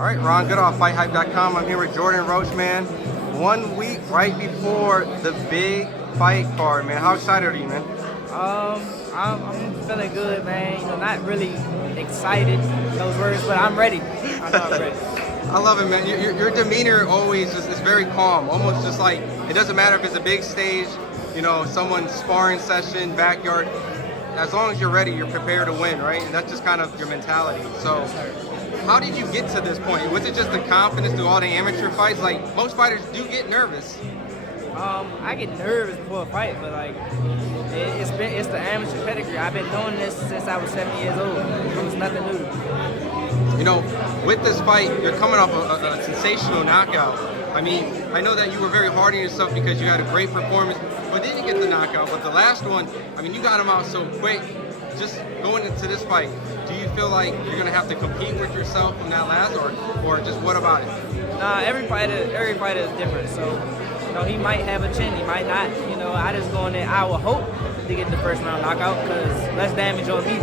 All right, Ron Goodall, FightHype.com. I'm here with Jordan Roach, man. 1 week right before the big fight card, man. How excited are you, man? I'm feeling good, man. You know, not really excited, those words, but I'm ready. I know I'm ready. I love it, man. Your demeanor always is very calm, almost just like, it doesn't matter if it's a big stage, you know, someone's sparring session, backyard. As long as you're ready, you're prepared to win, right? And that's just kind of your mentality. So, how did you get to this point? Was it just the confidence through all the amateur fights? Like, most fighters do get nervous. I get nervous before a fight, but like, it's the amateur pedigree. I've been doing this since I was 7 years old. It was nothing new. You know, with this fight, you're coming off a sensational knockout. I mean, I know that you were very hard on yourself because you had a great performance, but didn't get the knockout. But the last one, I mean, you got him out so quick. Just going into this fight, do you feel like you're gonna have to compete with yourself from that last, or just what about it? Nah, every fighter is different. So, you know, he might have a chin, he might not. You know, I just go in there. I will hope to get the first round knockout because less damage on me.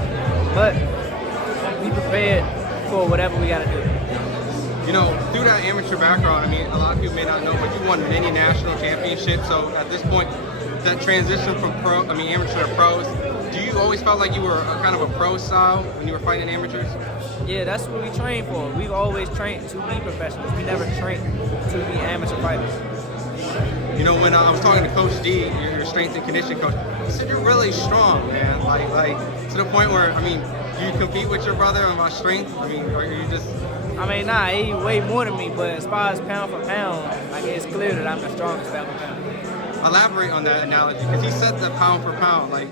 But be prepared for whatever we gotta do. You know, through that amateur background, I mean, a lot of people may not know, but you won many national championships. So at this point, that transition from amateur to pros, do you always felt like you were kind of a pro style when you were fighting amateurs? Yeah, that's what we train for. We've always trained to be professionals. We never trained to be amateur fighters. You know, when I was talking to Coach D, your strength and conditioning coach, he said you're really strong, man. Like to the point where, I mean, do you compete with your brother on my strength? I mean, or are you just... I mean, nah, he way more than me, but as far as pound for pound, like, it's clear that I'm the strongest pound for pound. Elaborate on that analogy, because he said the pound for pound, like...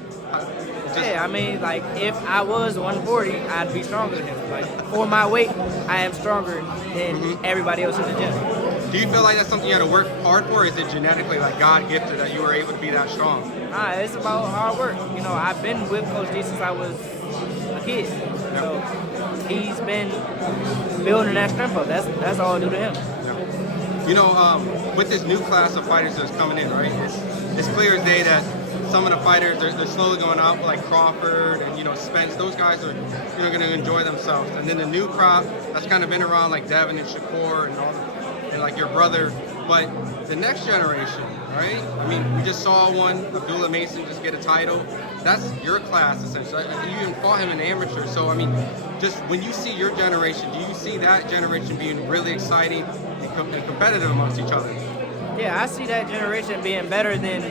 Yeah, I mean, like, if I was 140, I'd be stronger than him. Like, for my weight, I am stronger than everybody else in the gym. Do you feel like that's something you had to work hard for, or is it genetically, like, God-gifted that you were able to be that strong? Nah, it's about hard work. You know, I've been with Coach D since I was a kid. So he's been building that strength up. That's all due to him. Yeah. You know, with this new class of fighters that's coming in, right? It's clear as day that some of the fighters they're slowly going up, like Crawford and Spence. Those guys are going to enjoy themselves. And then the new crop that's kind of been around, like Devin and Shakur and like your brother. But the next generation, right? I mean, we just saw one, Abdullah Mason, just get a title. That's your class, essentially. You even fought him in amateur. So, I mean, just when you see your generation, do you see that generation being really exciting and competitive amongst each other? Yeah, I see that generation being better than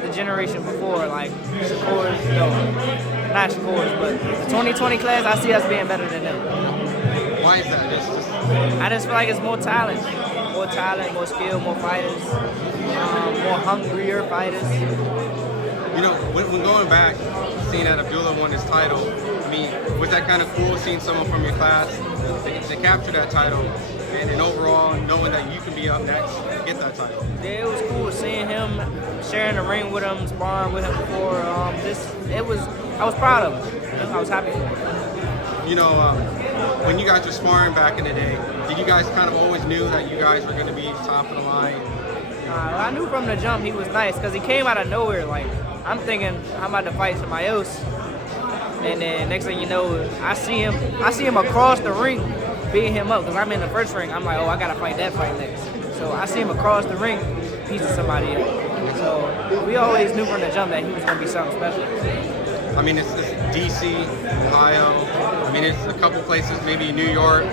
the generation before, like Shakur's, not Shakur's, but the 2020 class, I see us being better than them. Why is that? I just feel like it's more talent, more skill, more fighters, more hungrier fighters. You know, when going back, seeing that Abdullah won his title, I mean, was that kind of cool seeing someone from your class to capture that title, and overall knowing that you can be up next and get that title? Yeah, it was cool seeing him, sharing the ring with him, sparring with him before. I was proud of him. I was happy for him. You know, when you guys were sparring back in the day, did you guys kind of always knew that you guys were going to be top of the line? I knew from the jump he was nice because he came out of nowhere. Like, I'm thinking I'm about to fight somebody else, and then next thing you know, I see him across the ring, beating him up because I'm in the first ring. I'm like, oh, I gotta fight that fight next. So I see him across the ring, piecing somebody up. So we always knew from the jump that he was gonna be something special. I mean, it's DC, Ohio. I mean, it's a couple places, maybe New York.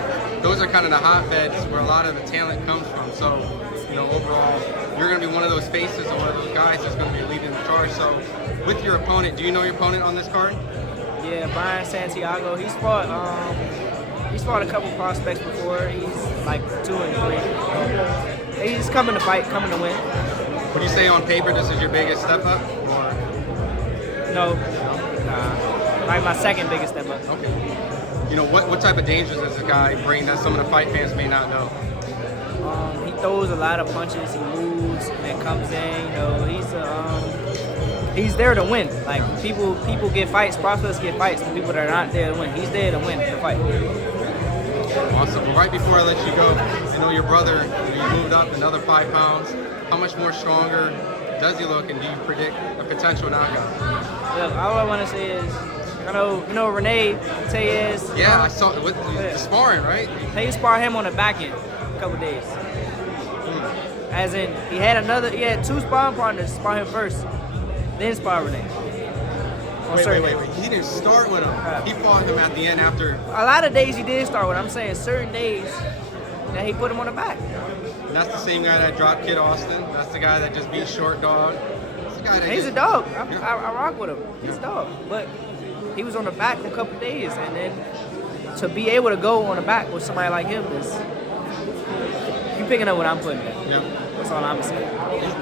Those are kind of the hotbeds where a lot of the talent comes from. So, overall, you're going to be one of those faces or one of those guys that's going to be leading the charge. So, with your opponent, do you know your opponent on this card? Yeah, Brian Santiago. He's fought a couple prospects before. He's like 2 and 3. He's coming to fight, coming to win. Would you say on paper this is your biggest step up? Or? No. Like my second biggest step up. Okay. You know, what type of dangers does this guy bring that some of the fight fans may not know? He throws a lot of punches. He moves and comes in. He's there to win. Like people get fights. Prospects get fights. And people that are not there to win. He's there to win the fight. Awesome. Well, right before I let you go, I know your brother. You moved up another 5 pounds. How much more stronger does he look, and do you predict a potential knockout? Look, all I want to say is I know Renee Tellez. Yeah, I saw with the sparring, right? They sparred him on the back end a couple days. As in, he had 2 sparring partners spar him first, then spar Renee. Wait. He didn't start with him. He fought him at the end after. A lot of days he did start with him. I'm saying certain days that he put him on the back. And that's the same guy that dropped Kid Austin. That's the guy that just beat Short Dog. That's the guy that He's a dog. I rock with him. He's a dog. But he was on the back for a couple days, and then to be able to go on the back with somebody like him is you picking up what I'm putting in. Yeah. That's all I'm saying.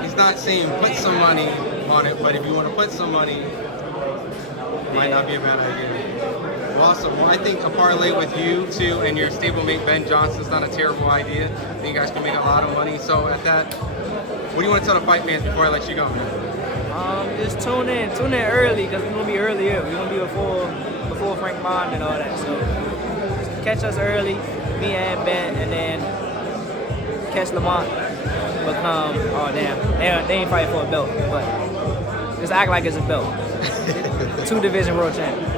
He's not saying put some money on it, but if you want to put some money, it might not be a bad idea. Well, awesome. Well, I think a parlay with you two and your stablemate Ben Johnson's not a terrible idea. I think you guys can make a lot of money. So at that, what do you want to tell the fight fans before I let you go? Just tune in early because we're gonna be earlier. We're gonna be before Frank Bond and all that. So just catch us early, me and Ben, and then catch Lamont. They ain't fighting for a belt, but just act like it's a belt. 2 division world champion.